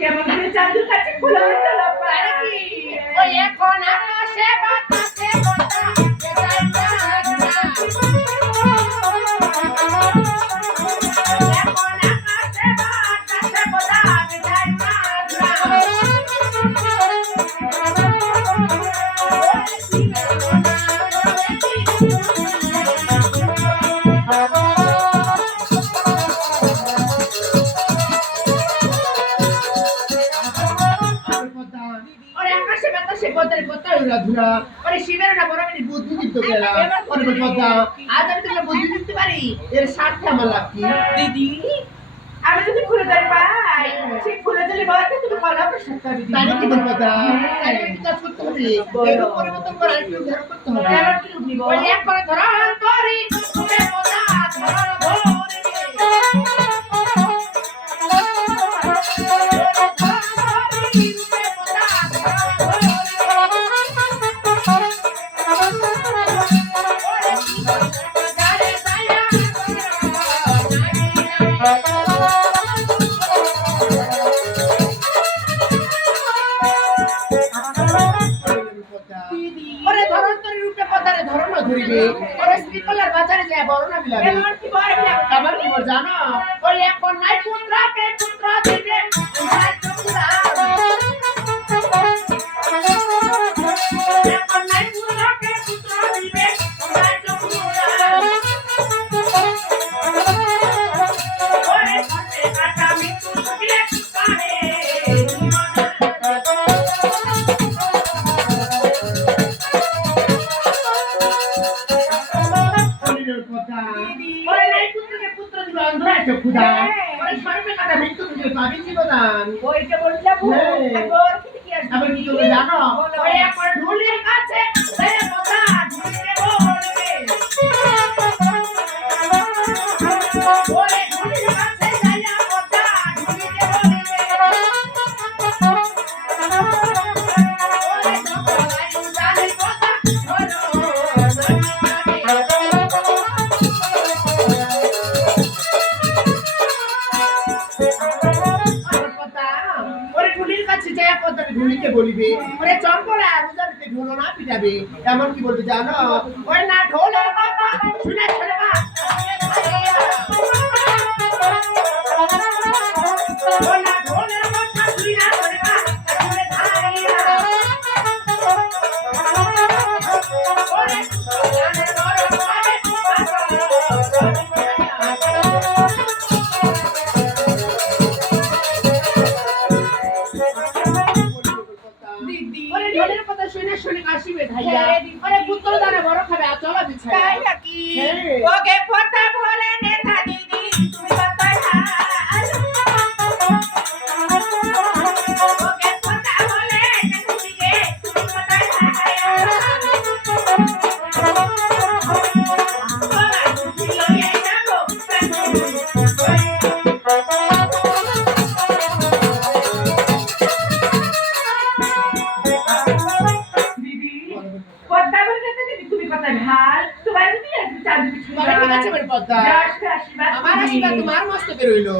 কেমন করে চাঁদের কাছে খোলা চলা পারে কি ওই এখন আকাশে বাতাসে কথা যায় না এখন আকাশে বাতাসে কথা যায় না শিবের না বড় আমি বুদ্ধি দিতে গেলাম অনেক কথা আজ আমি তোকে বুদ্ধি দিতে পারি এর স্বার্থে আমার লাভ কি দিদি আমি যদি খুলে দেই ভাই সেই খুলে দিলে বাবা তুমি কলা প্রশ্ন করবি তাহলে কি বলবো দা তাহলে কি কাজ করতে হবে এর পরিবর্তন করে আর কি ধ্যান করতে হবে এবার কি নিব ওই এক করে ধরা করি তুমি কথা ধরা ধরে বাজারে যায় বড় না বিলাবে এমন কি বড় বিলাবে আবার কি জানো ওই এখন নাই পুত্রকে পুত্র দিবে নাই পুত্রা এখন নাই পুত্রকে পুত্র দিবে নাই পুত্রা ওরে কাটে কাটা মৃত্যু দিলে কাহে খুদা ওই শরমে কাটা মৃত্যু দিবে পাবি জীবদান ওইটা বললা বল কি আর আবার কি তুমি জানো ওই এখন ঢুলির কাছে রে কথা ঢুলিরে বলবে ওরে ঢুলির কাছে যাইয়া কথা ঢুলিরে বলবে ওরে সবাই জানে কথা হলো ঢুলিকে বলিবে ওরে চম্পরা রোজাতে ঢোলো না পিটাবে এমন কি বলতে জানো ওই না ঢোলের কথা শুনে ছেড়ে বা ওই না ঢোলের কথা শুনে না ছেড়ে বা শুনে ধাইয়া ওরে জানে বড় পাবে শুনে আসিবে ভাইয়া আরে পুত্র দানা বড় খাবে চলো বিছায় তাই নাকি ওকে পড়তা বলে নেতা দিদি তুমি বাতাই ওকে পড়তা বলে নেতা দিদি তুমি বাতাই আমার আশীর্বাদ তোমার মস্ত বেরোইলো